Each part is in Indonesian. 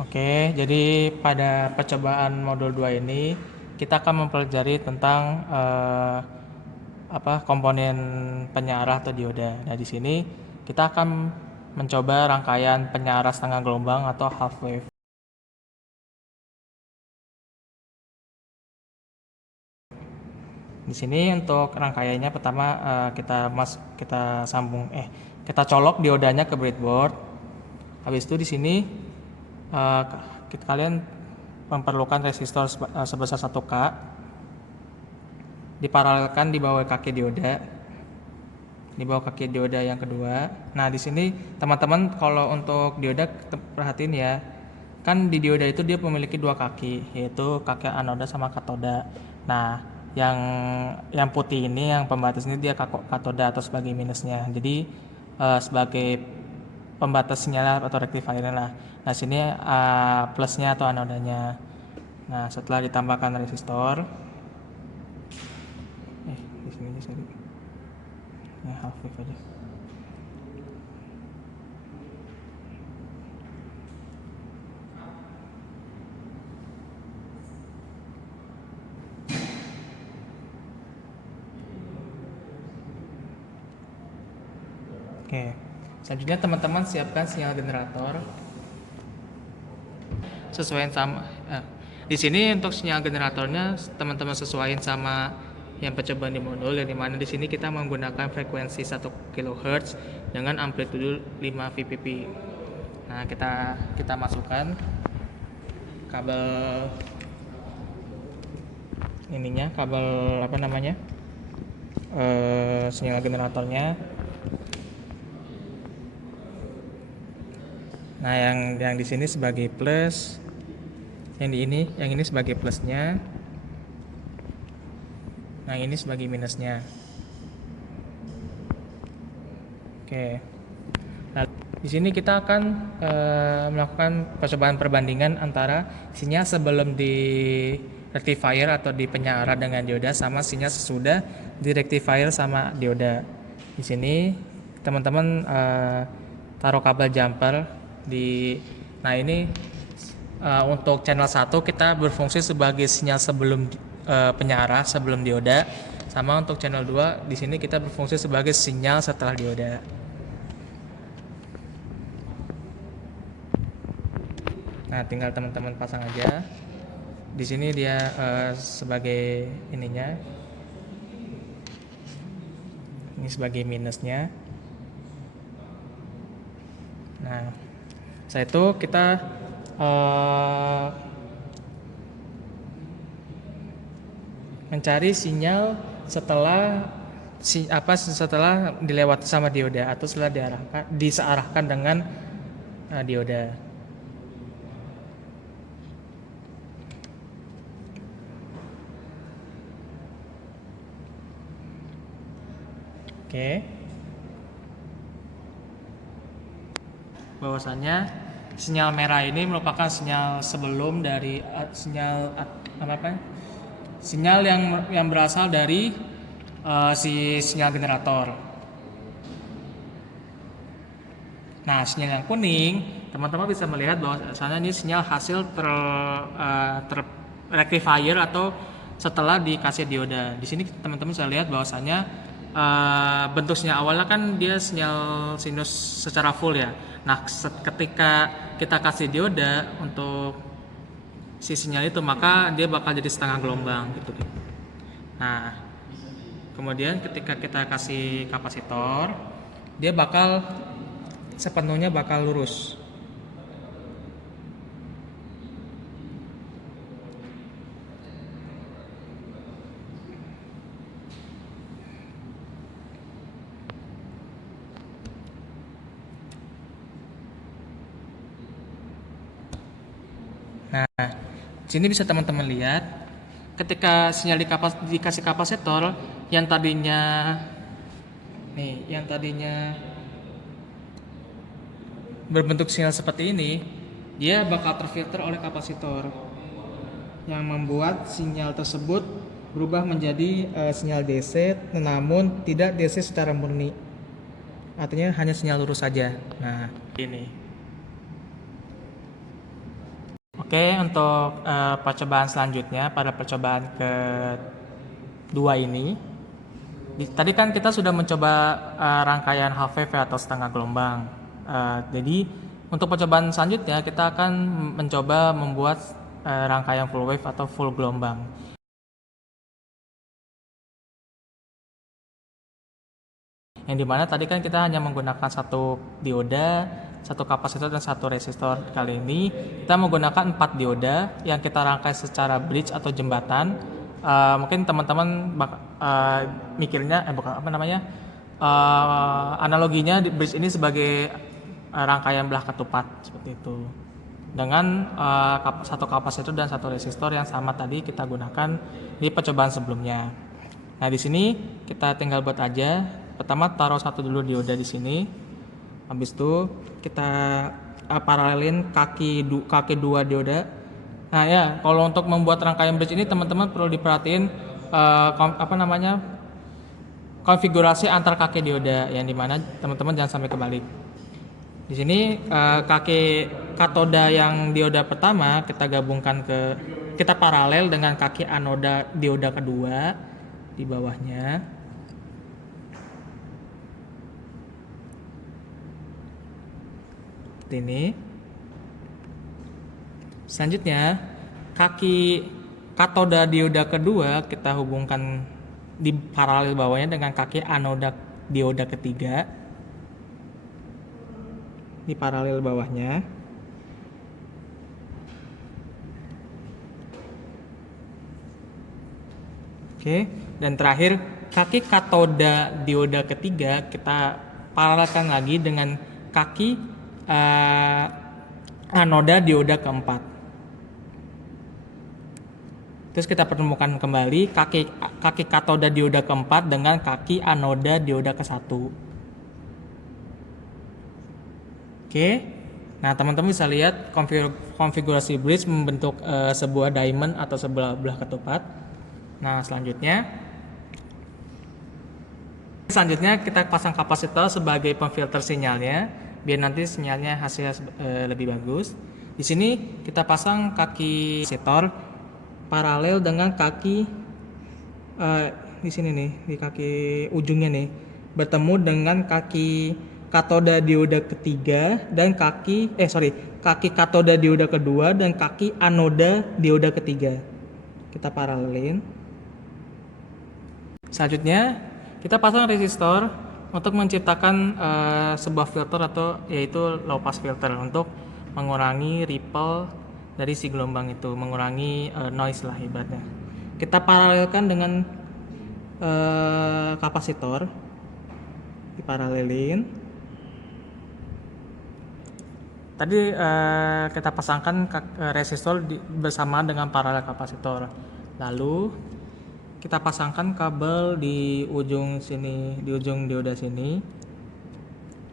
Oke, jadi pada percobaan modul 2 ini kita akan mempelajari tentang komponen penyarah atau dioda. Nah, di sini kita akan mencoba rangkaian penyarah setengah gelombang atau half wave. Di sini untuk rangkaiannya pertama kita colok diodanya ke breadboard. Habis itu di sini eh, kalian memerlukan resistor sebesar 1K diparalelkan di bawah kaki dioda yang kedua. Nah, di sini teman-teman kalau untuk dioda perhatiin ya, kan di dioda itu dia memiliki dua kaki, yaitu kaki anoda sama katoda. Nah, yang putih ini, yang pembatas ini dia katoda atau sebagai minusnya. Jadi sebagai pembatas sinyal atau rectifier lah. Nah, sini plusnya atau anodanya. Nah, setelah ditambahkan resistor, di sini aja sorry. Ya, half wave aja. Oke. Selanjutnya teman-teman siapkan sinyal generator sesuaiin sama di sini untuk sinyal generatornya teman-teman sesuaiin sama yang percobaan di modul, yang dimana di sini kita menggunakan frekuensi 1 kHz dengan amplitude 5 VPP. Nah, kita masukkan kabel sinyal generatornya. Nah, yang di sini sebagai plus, yang ini sebagai plusnya. Nah, ini sebagai minusnya. Oke. Nah, di sini kita akan melakukan percobaan perbandingan antara sinyal sebelum di rectifier atau di penyarah dengan dioda sama sinyal sesudah di rectifier sama dioda. Di sini teman-teman taruh kabel jumper nah ini untuk channel 1 kita berfungsi sebagai sinyal sebelum penyarah sebelum dioda, sama untuk channel 2 di sini kita berfungsi sebagai sinyal setelah dioda. Nah, tinggal teman-teman pasang aja. Di sini dia sebagai ininya. Ini sebagai minusnya. Nah, setelah itu kita mencari sinyal setelah dilewati sama dioda atau setelah disearahkan dengan dioda. Oke. Bahwasannya sinyal merah ini merupakan sinyal sebelum dari sinyal yang berasal dari si sinyal generator. Nah, sinyal yang kuning, teman-teman bisa melihat bahwasannya ini sinyal hasil rectifier atau setelah dikasih dioda. Di sini teman-teman bisa lihat bahwasannya bentuk sinyal awalnya kan dia sinyal sinus secara full ya. Nah, ketika kita kasih dioda untuk si sinyal itu, maka dia bakal jadi setengah gelombang gitu. Nah, kemudian ketika kita kasih kapasitor, dia bakal sepenuhnya bakal lurus. Nah, sini bisa teman-teman lihat ketika sinyal dikasih kapasitor yang tadinya berbentuk sinyal seperti ini, dia bakal terfilter oleh kapasitor yang membuat sinyal tersebut berubah menjadi sinyal DC, namun tidak DC secara murni. Artinya hanya sinyal lurus saja. Nah, ini. Oke, untuk percobaan selanjutnya pada percobaan kedua ini, tadi kan kita sudah mencoba rangkaian half wave atau setengah gelombang. Jadi untuk percobaan selanjutnya kita akan mencoba membuat rangkaian full wave atau full gelombang. Yang dimana tadi kan kita hanya menggunakan satu dioda, satu kapasitor dan satu resistor. Kali ini kita menggunakan 4 dioda yang kita rangkai secara bridge atau jembatan. Mungkin teman-teman mikirnya bukan apa namanya, analoginya di bridge ini sebagai rangkaian belah ketupat seperti itu, dengan satu kapasitor dan satu resistor yang sama tadi kita gunakan di percobaan sebelumnya. Nah, di sini kita tinggal buat aja. Pertama taruh satu dulu dioda di sini. Habis itu kita paralelin kaki dua dioda. Nah, ya, kalau untuk membuat rangkaian bridge ini teman-teman perlu diperhatiin konfigurasi antar kaki dioda, yang dimana teman-teman jangan sampai kebalik. Di sini kaki katoda yang dioda pertama kita paralel dengan kaki anoda dioda kedua di bawahnya. Ini. Selanjutnya kaki katoda dioda kedua kita hubungkan di paralel bawahnya dengan kaki anoda dioda ketiga di paralel bawahnya. Oke, dan terakhir kaki katoda dioda ketiga kita paralelkan lagi dengan kaki anoda dioda keempat. Terus kita pertemukan kembali kaki katoda dioda keempat dengan kaki anoda dioda ke satu. Oke, nah teman-teman bisa lihat konfigurasi bridge membentuk sebuah diamond atau sebelah belah ketupat. Nah, selanjutnya kita pasang kapasitor sebagai pemfilter sinyalnya, biar nanti sinyalnya hasilnya lebih bagus. Di sini kita pasang kaki kapasitor paralel dengan kaki di sini nih, di kaki ujungnya nih, bertemu dengan kaki katoda dioda ketiga dan kaki katoda dioda kedua dan kaki anoda dioda ketiga. Kita paralelin. Selanjutnya kita pasang resistor untuk menciptakan sebuah filter yaitu low pass filter untuk mengurangi ripple dari si gelombang itu, mengurangi noise lah ibaratnya. Kita paralelkan dengan kapasitor, diparalelin. Tadi kita pasangkan resistor bersama dengan paralel kapasitor. Lalu kita pasangkan kabel di ujung sini, di ujung dioda sini,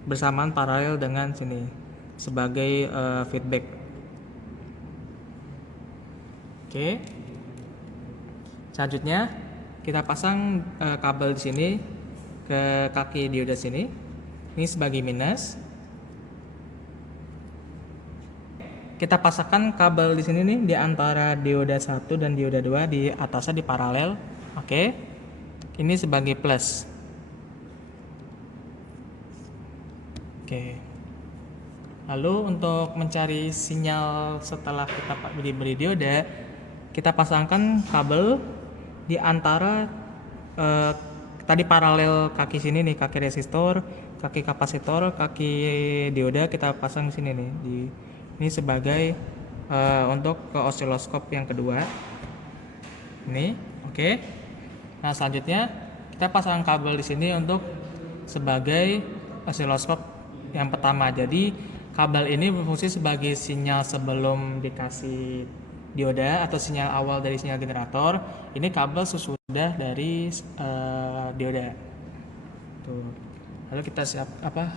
bersamaan paralel dengan sini sebagai feedback. Oke. Selanjutnya kita pasang kabel di sini ke kaki dioda sini. Ini sebagai minus. Kita pasangkan kabel di sini nih di antara dioda 1 dan dioda 2 di atasnya di paralel. Oke. Ini sebagai plus. Oke. Lalu untuk mencari sinyal setelah kita beri dioda, kita pasangkan kabel di antara tadi paralel kaki sini nih, kaki resistor, kaki kapasitor, kaki dioda kita pasang di sini nih. Ini sebagai untuk ke osiloskop yang kedua. Ini, oke. Nah, selanjutnya kita pasang kabel di sini untuk sebagai osiloskop yang pertama. Jadi kabel ini berfungsi sebagai sinyal sebelum dikasih dioda atau sinyal awal dari sinyal generator. Ini kabel sesudah dari dioda. Tuh. Lalu kita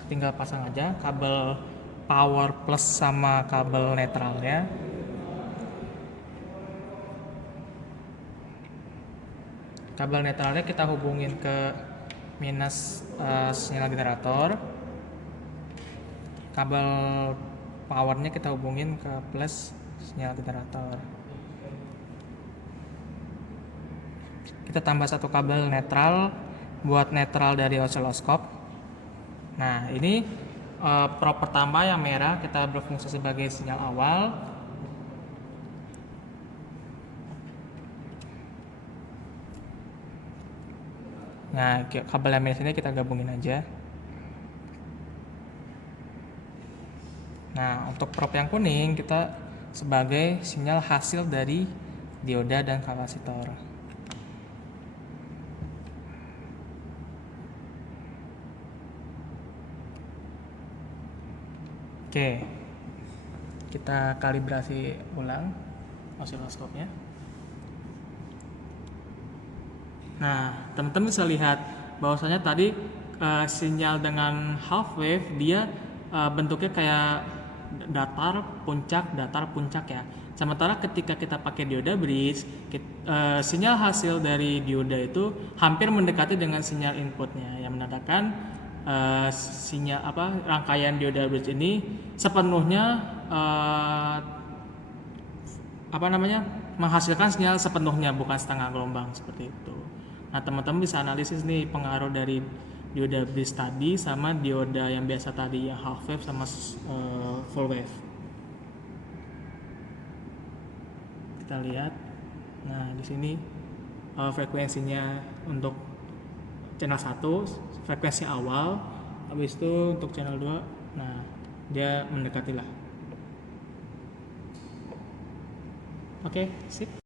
tinggal pasang aja kabel power plus sama kabel netralnya. Kabel netralnya kita hubungin ke minus sinyal generator. Kabel powernya kita hubungin ke plus sinyal generator. Kita tambah satu kabel netral buat netral dari osiloskop. Nah, ini probe pertama yang merah kita berfungsi sebagai sinyal awal. Nah, kabel yang merah ini kita gabungin aja. Nah, untuk probe yang kuning kita sebagai sinyal hasil dari dioda dan kapasitor. Oke, kita kalibrasi ulang osiloskopnya. Nah, teman-teman bisa lihat bahwasanya tadi sinyal dengan half wave dia bentuknya kayak datar puncak ya. Sementara ketika kita pakai dioda bridge, sinyal hasil dari dioda itu hampir mendekati dengan sinyal inputnya, yang menandakan sinyal rangkaian dioda bridge ini sepenuhnya menghasilkan sinyal sepenuhnya, bukan setengah gelombang seperti itu. Nah, teman-teman bisa analisis nih pengaruh dari dioda bridge tadi sama dioda yang biasa tadi, yang half wave sama full wave. Kita lihat. Nah, di sini frekuensinya untuk channel 1 frekuensi awal, habis itu untuk channel 2 nah dia mendekati lah. Oke, sip.